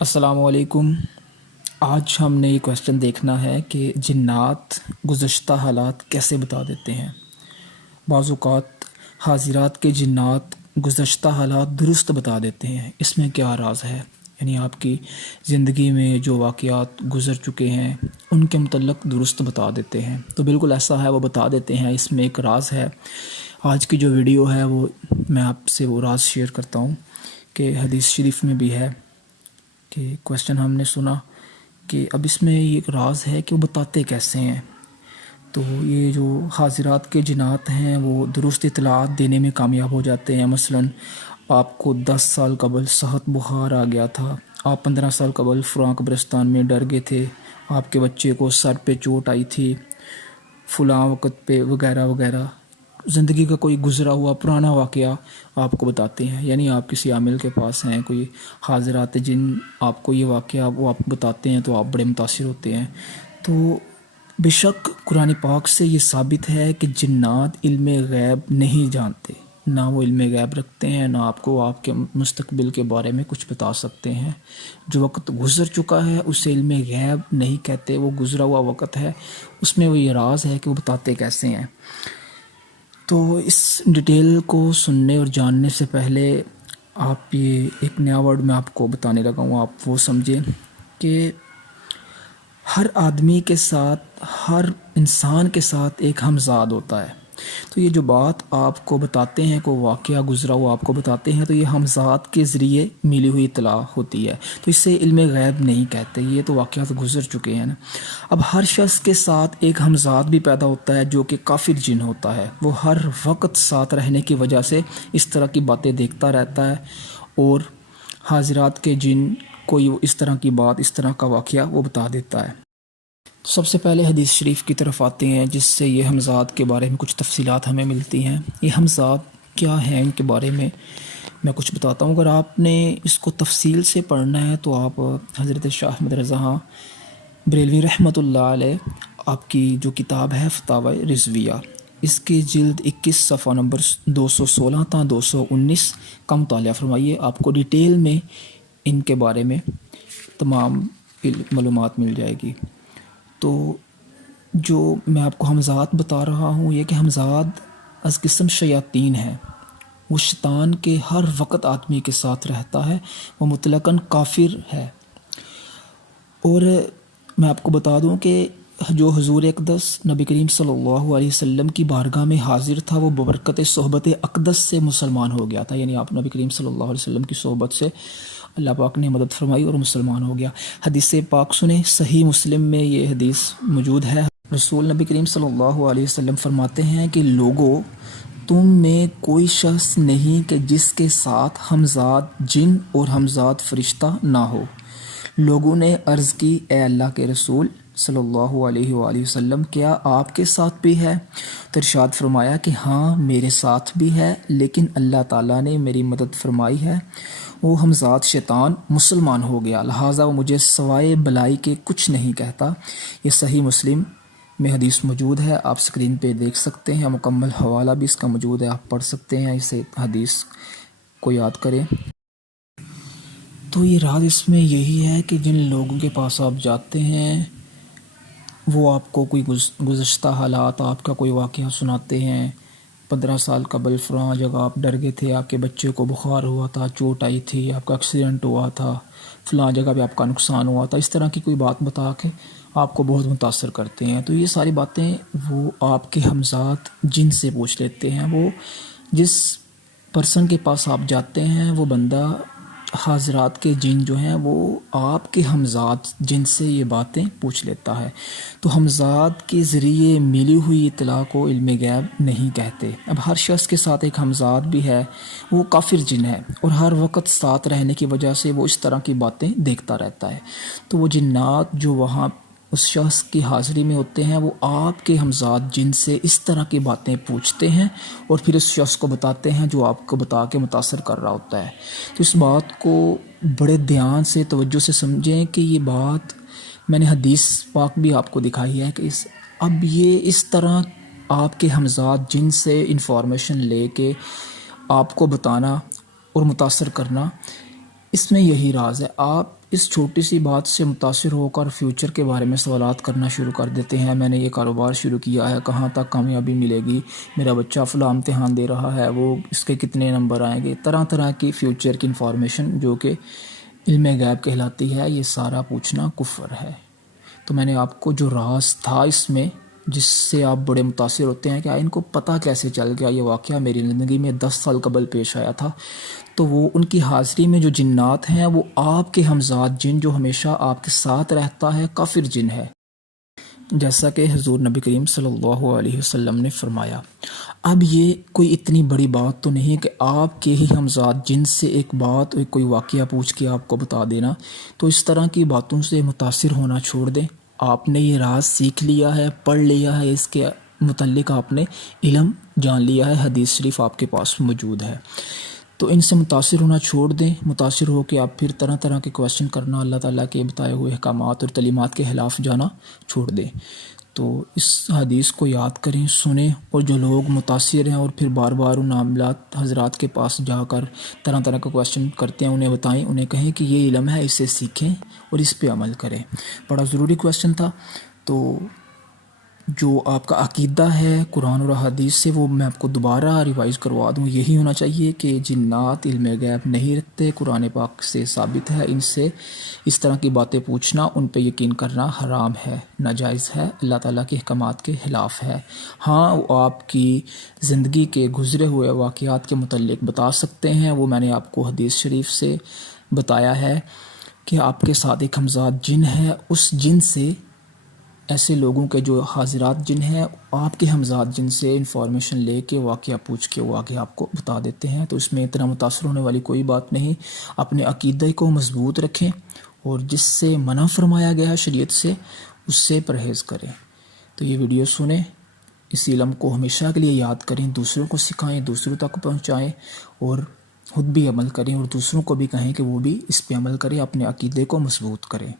السلام علیکم۔ آج ہم نے یہ کویشچن دیکھنا ہے کہ جنات گزشتہ حالات کیسے بتا دیتے ہیں۔ بعض اوقات حاضرات کے جنات گزشتہ حالات درست بتا دیتے ہیں۔ اس میں کیا راز ہے؟ یعنی آپ کی زندگی میں جو واقعات گزر چکے ہیں ان کے متعلق درست بتا دیتے ہیں۔ تو بالکل ایسا ہے، وہ بتا دیتے ہیں، اس میں ایک راز ہے۔ آج کی جو ویڈیو ہے وہ میں آپ سے وہ راز شیئر کرتا ہوں کہ حدیث شریف میں بھی ہے کہ کویشچن ہم نے سنا کہ اب اس میں یہ ایک راز ہے کہ وہ بتاتے کیسے ہیں۔ تو یہ جو حاضرات کے جنات ہیں وہ درست اطلاعات دینے میں کامیاب ہو جاتے ہیں۔ مثلاً آپ کو 10 سال قبل صحت بخار آ گیا تھا، آپ 15 سال قبل فلاں قبرستان میں ڈر گئے تھے، آپ کے بچے کو سر پہ چوٹ آئی تھی فلاں وقت پہ، وغیرہ وغیرہ۔ زندگی کا کوئی گزرا ہوا پرانا واقعہ آپ کو بتاتے ہیں۔ یعنی آپ کسی عامل کے پاس ہیں، کوئی حاضرات جن آپ کو یہ واقعہ وہ آپ کو بتاتے ہیں تو آپ بڑے متاثر ہوتے ہیں۔ تو بے شک قرآن پاک سے یہ ثابت ہے کہ جنات علم غیب نہیں جانتے، نہ وہ علم غیب رکھتے ہیں، نہ آپ کو آپ کے مستقبل کے بارے میں کچھ بتا سکتے ہیں۔ جو وقت گزر چکا ہے اسے علم غیب نہیں کہتے، وہ گزرا ہوا وقت ہے، اس میں وہ یہ راز ہے کہ وہ بتاتے کیسے ہیں۔ تو اس ڈیٹیل کو سننے اور جاننے سے پہلے آپ یہ ایک نیا ورڈ میں آپ کو بتانے لگا ہوں، آپ وہ سمجھیں کہ ہر آدمی کے ساتھ، ہر انسان کے ساتھ ایک ہمزاد ہوتا ہے۔ تو یہ جو بات آپ کو بتاتے ہیں، کوئی واقعہ گزرا ہوا آپ کو بتاتے ہیں، تو یہ ہمزاد کے ذریعے ملی ہوئی اطلاع ہوتی ہے، تو اس سے علم غیب نہیں کہتے، یہ تو واقعات گزر چکے ہیں نا۔ اب ہر شخص کے ساتھ ایک ہمزاد بھی پیدا ہوتا ہے جو کہ کافر جن ہوتا ہے، وہ ہر وقت ساتھ رہنے کی وجہ سے اس طرح کی باتیں دیکھتا رہتا ہے، اور حاضرات کے جن کوئی اس طرح کی بات، اس طرح کا واقعہ وہ بتا دیتا ہے۔ سب سے پہلے حدیث شریف کی طرف آتے ہیں جس سے یہ ہمزاد کے بارے میں کچھ تفصیلات ہمیں ملتی ہیں۔ یہ ہمزاد کیا ہیں، ان کے بارے میں کچھ بتاتا ہوں۔ اگر آپ نے اس کو تفصیل سے پڑھنا ہے تو آپ حضرت شاہ احمد رضا خان بریلوی رحمۃ اللہ علیہ، آپ کی جو کتاب ہے فتاوی رضویہ، اس کی جلد 21 صفحہ نمبر 216 تا 219 کا مطالعہ فرمائیے، آپ کو ڈیٹیل میں ان کے بارے میں تمام معلومات مل جائے گی۔ تو جو میں آپ کو ہمزاد بتا رہا ہوں، یہ کہ ہمزاد از قسم شیاطین ہے، وہ شیطان کے ہر وقت آدمی کے ساتھ رہتا ہے، وہ مطلقاً کافر ہے۔ اور میں آپ کو بتا دوں کہ جو حضور اقدس نبی کریم صلی اللہ علیہ وسلم کی بارگاہ میں حاضر تھا، وہ ببرکت صحبت اقدس سے مسلمان ہو گیا تھا، یعنی آپ نبی کریم صلی اللہ علیہ وسلم کی صحبت سے اللہ پاک نے مدد فرمائی اور مسلمان ہو گیا۔ حدیث پاک سنیں، صحیح مسلم میں یہ حدیث موجود ہے۔ رسول نبی کریم صلی اللہ علیہ وسلم فرماتے ہیں کہ لوگوں، تم میں کوئی شخص نہیں کہ جس کے ساتھ ہمزاد جن اور ہمزاد فرشتہ نہ ہو۔ لوگوں نے عرض کی، اے اللہ کے رسول صلی اللہ علیہ وآلہ وسلم، کیا آپ کے ساتھ بھی ہے؟ تو ارشاد فرمایا کہ ہاں میرے ساتھ بھی ہے، لیکن اللہ تعالیٰ نے میری مدد فرمائی ہے، وہ ہمزاد شیطان مسلمان ہو گیا، لہٰذا وہ مجھے سوائے بلائی کے کچھ نہیں کہتا۔ یہ صحیح مسلم میں حدیث موجود ہے، آپ سکرین پہ دیکھ سکتے ہیں، مکمل حوالہ بھی اس کا موجود ہے، آپ پڑھ سکتے ہیں، اسے حدیث کو یاد کریں۔ تو یہ راز اس میں یہی ہے کہ جن لوگوں کے پاس آپ جاتے ہیں وہ آپ کو کوئی گزشتہ حالات، آپ کا کوئی واقعہ سناتے ہیں۔ 15 سال قبل فلاں جگہ آپ ڈر گئے تھے، آپ کے بچے کو بخار ہوا تھا، چوٹ آئی تھی، آپ کا ایکسیڈنٹ ہوا تھا، فلاں جگہ پہ آپ کا نقصان ہوا تھا، اس طرح کی کوئی بات بتا کے آپ کو بہت متاثر کرتے ہیں۔ تو یہ ساری باتیں وہ آپ کے ہمزاد جن سے پوچھ لیتے ہیں۔ وہ جس پرسن کے پاس آپ جاتے ہیں وہ بندہ، حاضرات کے جن جو ہیں وہ آپ کے ہمزاد جن سے یہ باتیں پوچھ لیتا ہے۔ تو ہمزاد کے ذریعے ملی ہوئی اطلاع کو علم غیب نہیں کہتے۔ اب ہر شخص کے ساتھ ایک ہمزاد بھی ہے، وہ کافر جن ہے، اور ہر وقت ساتھ رہنے کی وجہ سے وہ اس طرح کی باتیں دیکھتا رہتا ہے۔ تو وہ جنات جو وہاں اس شخص کی حاضری میں ہوتے ہیں، وہ آپ کے ہمزاد جن سے اس طرح کی باتیں پوچھتے ہیں اور پھر اس شخص کو بتاتے ہیں جو آپ کو بتا کے متاثر کر رہا ہوتا ہے۔ تو اس بات کو بڑے دھیان سے، توجہ سے سمجھیں کہ یہ بات میں نے حدیث پاک بھی آپ کو دکھائی ہے کہ اب یہ اس طرح آپ کے ہمزاد جن سے انفارمیشن لے کے آپ کو بتانا اور متاثر کرنا، اس میں یہی راز ہے، آپ اس چھوٹی سی بات سے متاثر ہو کر فیوچر کے بارے میں سوالات کرنا شروع کر دیتے ہیں، میں نے یہ کاروبار شروع کیا ہے، کہاں تک کامیابی ملے گی، میرا بچہ فلاں امتحان دے رہا ہے، وہ اس کے کتنے نمبر آئیں گے، طرح طرح کی فیوچر کی انفارمیشن جو کہ علم غیب کہلاتی ہے، یہ سارا پوچھنا کفر ہے۔ تو میں نے آپ کو جو راز تھا اس میں، جس سے آپ بڑے متاثر ہوتے ہیں کہ ان کو پتہ کیسے چل گیا، یہ واقعہ میری زندگی میں 10 سال قبل پیش آیا تھا، تو وہ ان کی حاضری میں جو جنات ہیں وہ آپ کے ہمزاد جن جو ہمیشہ آپ کے ساتھ رہتا ہے، کافر جن ہے، جیسا کہ حضور نبی کریم صلی اللہ علیہ وسلم نے فرمایا۔ اب یہ کوئی اتنی بڑی بات تو نہیں کہ آپ کے ہی ہمزاد جن سے ایک بات کوئی واقعہ پوچھ کے آپ کو بتا دینا، تو اس طرح کی باتوں سے متاثر ہونا چھوڑ دیں۔ آپ نے یہ راز سیکھ لیا ہے، پڑھ لیا ہے، اس کے متعلق آپ نے علم جان لیا ہے، حدیث شریف آپ کے پاس موجود ہے، تو ان سے متاثر ہونا چھوڑ دیں۔ متاثر ہو کے آپ پھر طرح طرح کے کویشچن کرنا، اللہ تعالیٰ کے بتائے ہوئے احکامات اور تعلیمات کے خلاف جانا چھوڑ دیں۔ تو اس حدیث کو یاد کریں، سنیں، اور جو لوگ متاثر ہیں اور پھر بار بار ان عاملات حضرات کے پاس جا کر طرح طرح کا کویشچن کرتے ہیں، انہیں بتائیں، انہیں کہیں کہ یہ علم ہے، اسے سیکھیں اور اس پہ عمل کریں۔ بڑا ضروری کویشچن تھا، تو جو آپ کا عقیدہ ہے قرآن اور حدیث سے وہ میں آپ کو دوبارہ ریوائز کروا دوں۔ یہی ہونا چاہیے کہ جنات علم غیب نہیں رکھتے، قرآن پاک سے ثابت ہے، ان سے اس طرح کی باتیں پوچھنا، ان پہ یقین کرنا حرام ہے، ناجائز ہے، اللہ تعالیٰ کے احکامات کے خلاف ہے۔ ہاں، وہ آپ کی زندگی کے گزرے ہوئے واقعات کے متعلق بتا سکتے ہیں، وہ میں نے آپ کو حدیث شریف سے بتایا ہے کہ آپ کے ساتھ ایک ہمزاد جن ہے، اس جن سے، ایسے لوگوں کے جو حاضرات جن ہیں، آپ کے ہمزاد جن سے انفارمیشن لے کے واقعہ پوچھ کے وہ آگے آپ کو بتا دیتے ہیں، تو اس میں اتنا متاثر ہونے والی کوئی بات نہیں۔ اپنے عقیدے کو مضبوط رکھیں اور جس سے منع فرمایا گیا ہے شریعت سے، اس سے پرہیز کریں۔ تو یہ ویڈیو سنیں، اس علم کو ہمیشہ کے لیے یاد کریں، دوسروں کو سکھائیں، دوسروں تک پہنچائیں، اور خود بھی عمل کریں اور دوسروں کو بھی کہیں کہ وہ بھی اس پہ عمل کریں، اپنے عقیدے کو مضبوط کریں۔